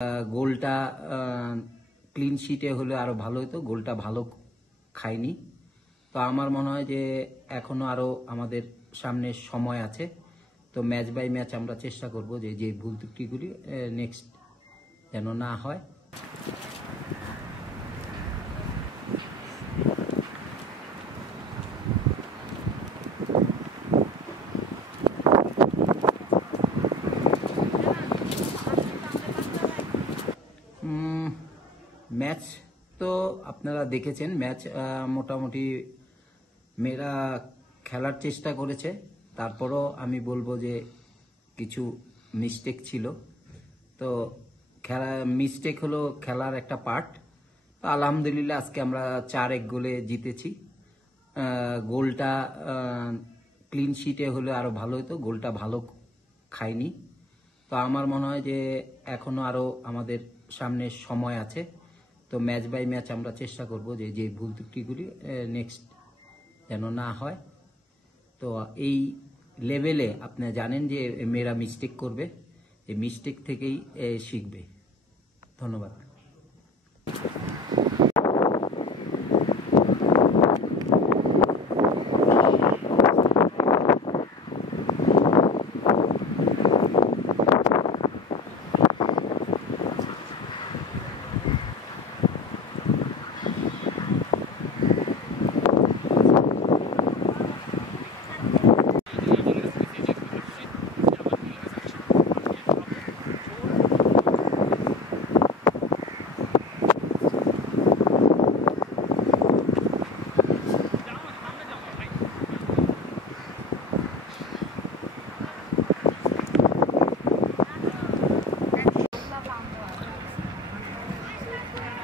গোলটা ক্লিন শিটে হলে আরো ভালো হতো। গোলটা ভালো খায়নি। তো আমার মনে হয় যে এখনো আরো আমাদের সামনে সময় আছে। তো ম্যাচ বাই ম্যাচ আমরা চেষ্টা করব যে যে ভুল ত্রুটিগুলি নেক্সট যেন না হয়। ম্যাচ তো আপনারা দেখেছেন। ম্যাচ মোটামুটি মেয়েরা খেলার চেষ্টা করেছে। তারপরও আমি বলবো যে কিছু মিস্টেক ছিল। তো মিস্টেক হলো খেলার একটা পার্ট। তো আলহামদুলিল্লাহ আজকে আমরা 4-1 গোলে জিতেছি। গোলটা ক্লিন শিটে হলে আরো ভালো হতো। গোলটা ভালো খায়নি। তো আমার মনে হয় যে এখনো আরো আমাদের সামনে সময় আছে। তো ম্যাচ বাই ম্যাচ আমরা চেষ্টা করব যে যে ভুল ত্রুটিগুলি নেক্সট যেন না হয়। তো এই লেভেলে আপনি জানেন যে মেয়েরা মিস্টেক করবে, এই মিস্টেক থেকেই শিখবে। ধন্যবাদ।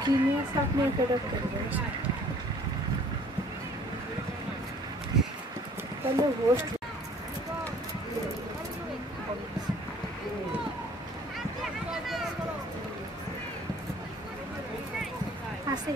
Genius आप मेरे तरफ कर रहे हैं पहले होस्ट ऐसे